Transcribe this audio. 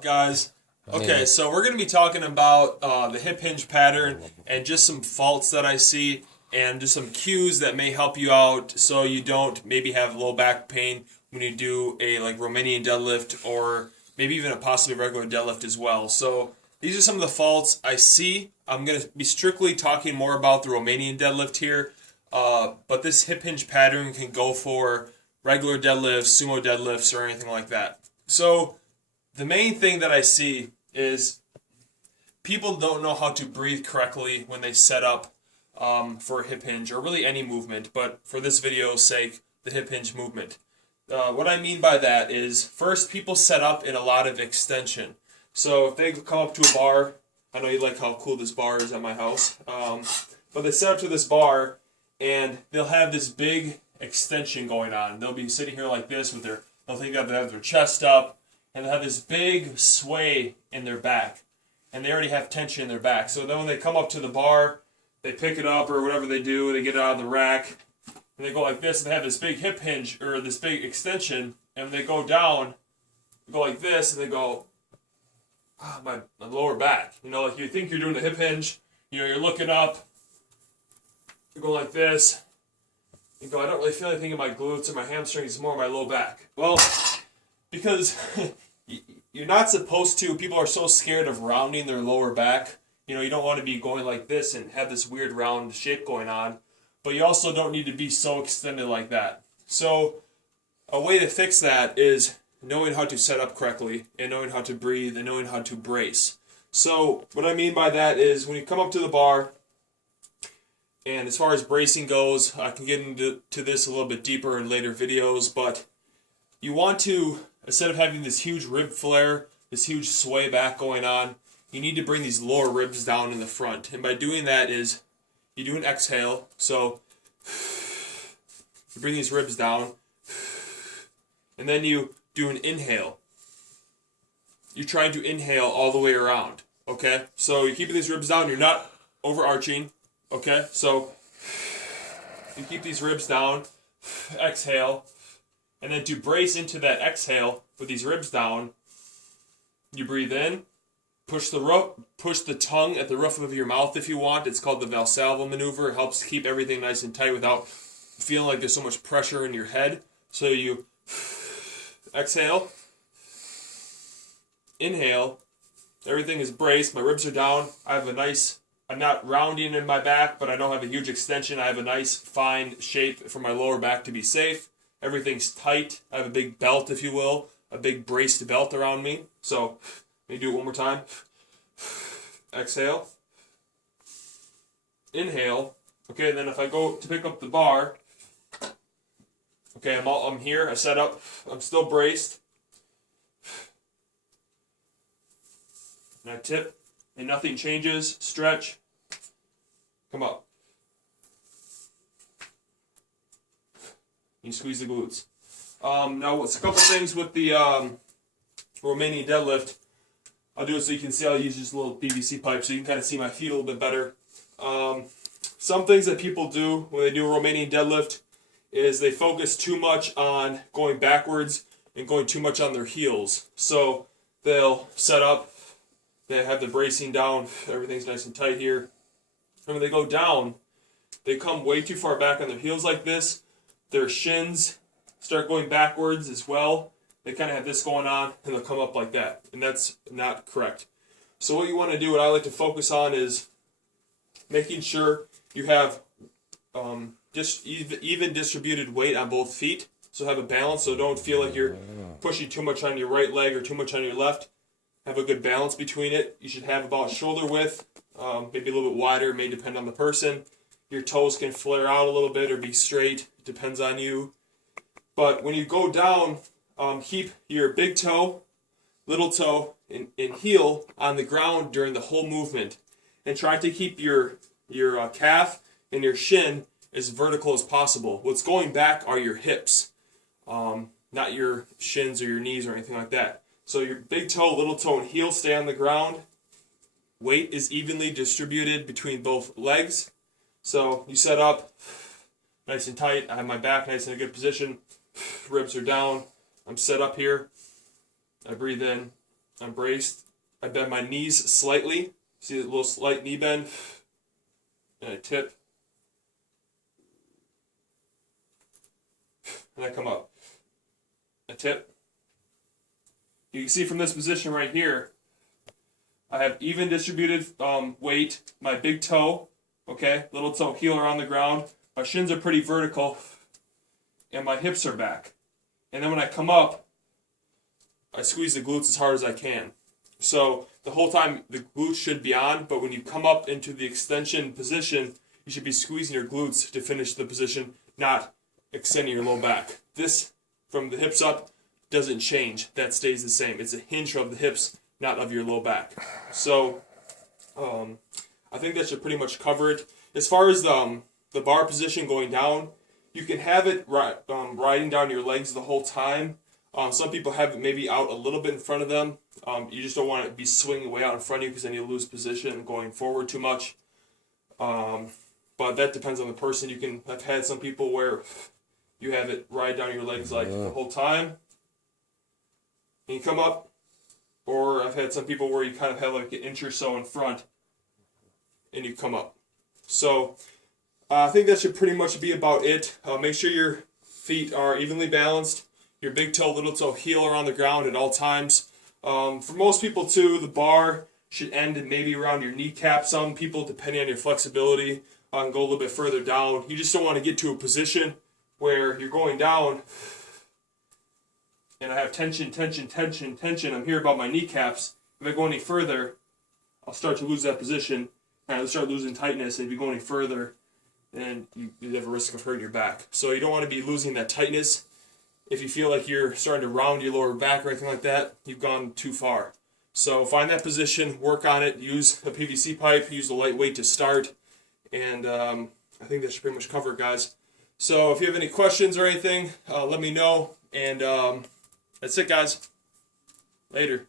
Guys, okay, so we're going to be talking about the hip hinge pattern and just some faults that I see and just some cues that may help you out so you don't maybe have low back pain when you do a like Romanian deadlift or maybe even a possibly regular deadlift as well. So these are some of the faults I see. I'm going to be strictly talking more about the Romanian deadlift here, but this hip hinge pattern can go for regular deadlifts, sumo deadlifts, or anything like that. So the main thing that I see is people don't know how to breathe correctly when they set up for a hip hinge, or really any movement, but for this video's sake, the hip hinge movement. What I mean by that is, first, people set up in a lot of extension. So if they come up to a bar, I know you like how cool this bar is at my house, but they set up to this bar and they'll have this big extension going on. They'll be sitting here like this with they'll think that they have their chest up, and they have this big sway in their back, and they already have tension in their back. So then when they come up to the bar, they pick it up or whatever they do, they get it out of the rack, and they go like this, and they have this big hip hinge, or this big extension, and they go down, they go like this, and they go, my lower back. You know, like you think you're doing a hip hinge, you know, you're looking up, you go like this, you go, I don't really feel anything in my glutes or my hamstrings, it's more my low back. Well, because you're not supposed to. People are so scared of rounding their lower back. You know, you don't want to be going like this and have this weird round shape going on, but you also don't need to be so extended like that. So a way to fix that is knowing how to set up correctly and knowing how to breathe and knowing how to brace. So what I mean by that is when you come up to the bar, and as far as bracing goes, I can get into this a little bit deeper in later videos, but you want to, instead of having this huge rib flare, this huge sway back going on, you need to bring these lower ribs down in the front. And by doing that is, you do an exhale. So you bring these ribs down, and then you do an inhale. You're trying to inhale all the way around, okay? So you're keeping these ribs down, you're not overarching, okay? So you keep these ribs down, exhale, and then to brace into that exhale with these ribs down, you breathe in, push the tongue at the roof of your mouth if you want. It's called the Valsalva maneuver. It helps keep everything nice and tight without feeling like there's so much pressure in your head. So you exhale, inhale, everything is braced, my ribs are down, I'm not rounding in my back, but I don't have a huge extension. I have a nice fine shape for my lower back to be safe. Everything's tight. I have a big belt, if you will, a big braced belt around me. So let me do it one more time. Exhale. Inhale. Okay, then if I go to pick up the bar, okay, I'm here, I set up, I'm still braced. And I tip, and nothing changes, stretch, come up. You squeeze the glutes. Now, it's a couple things with the Romanian deadlift. I'll do it so you can see. I'll use this little PVC pipe so you can kind of see my feet a little bit better. Some things that people do when they do a Romanian deadlift is they focus too much on going backwards and going too much on their heels. So they'll set up, they have the bracing down, everything's nice and tight here. And when they go down, they come way too far back on their heels like this. Their shins start going backwards as well. They kind of have this going on, and they'll come up like that. And that's not correct. So what you want to do, what I like to focus on, is making sure you have just even distributed weight on both feet. So have a balance, so don't feel like you're pushing too much on your right leg or too much on your left. Have a good balance between it. You should have about shoulder width, maybe a little bit wider, may depend on the person. Your toes can flare out a little bit or be straight. It depends on you. But when you go down, keep your big toe, little toe, and heel on the ground during the whole movement. And try to keep your calf and your shin as vertical as possible. What's going back are your hips, not your shins or your knees or anything like that. So your big toe, little toe, and heel stay on the ground. Weight is evenly distributed between both legs. So you set up nice and tight. I have my back nice in a good position. Ribs are down. I'm set up here. I breathe in. I'm braced. I bend my knees slightly. See the little slight knee bend? And I tip. And I come up. I tip. You can see from this position right here, I have even distributed weight. My big toe, okay, little toe, heel are on the ground. My shins are pretty vertical, and my hips are back. And then when I come up, I squeeze the glutes as hard as I can. So the whole time the glutes should be on, but when you come up into the extension position, you should be squeezing your glutes to finish the position, not extending your low back. This, from the hips up, doesn't change. That stays the same. It's a hinge of the hips, not of your low back. So I think that should pretty much cover it. As far as the bar position going down, you can have it riding down your legs the whole time. Some people have it maybe out a little bit in front of them. You just don't want it to be swinging way out in front of you because then you lose position going forward too much. But that depends on the person. I've had some people where you have it ride down your legs like the whole time, and you come up. Or I've had some people where you kind of have like an inch or so in front, and you come up. So I think that should pretty much be about it. Make sure your feet are evenly balanced. Your big toe, little toe, heel are on the ground at all times. For most people too, the bar should end at maybe around your kneecap. Some people, depending on your flexibility, can go a little bit further down. You just don't want to get to a position where you're going down and I have tension. I'm here about my kneecaps. If I go any further, I'll start to lose that position, and I'll start losing tightness, and if you go any further, then you have a risk of hurting your back. So you don't want to be losing that tightness. If you feel like you're starting to round your lower back or anything like that, you've gone too far. So find that position, work on it, use a PVC pipe, use the lightweight to start, and I think that should pretty much cover it, guys. So if you have any questions or anything, let me know, and that's it, guys. Later.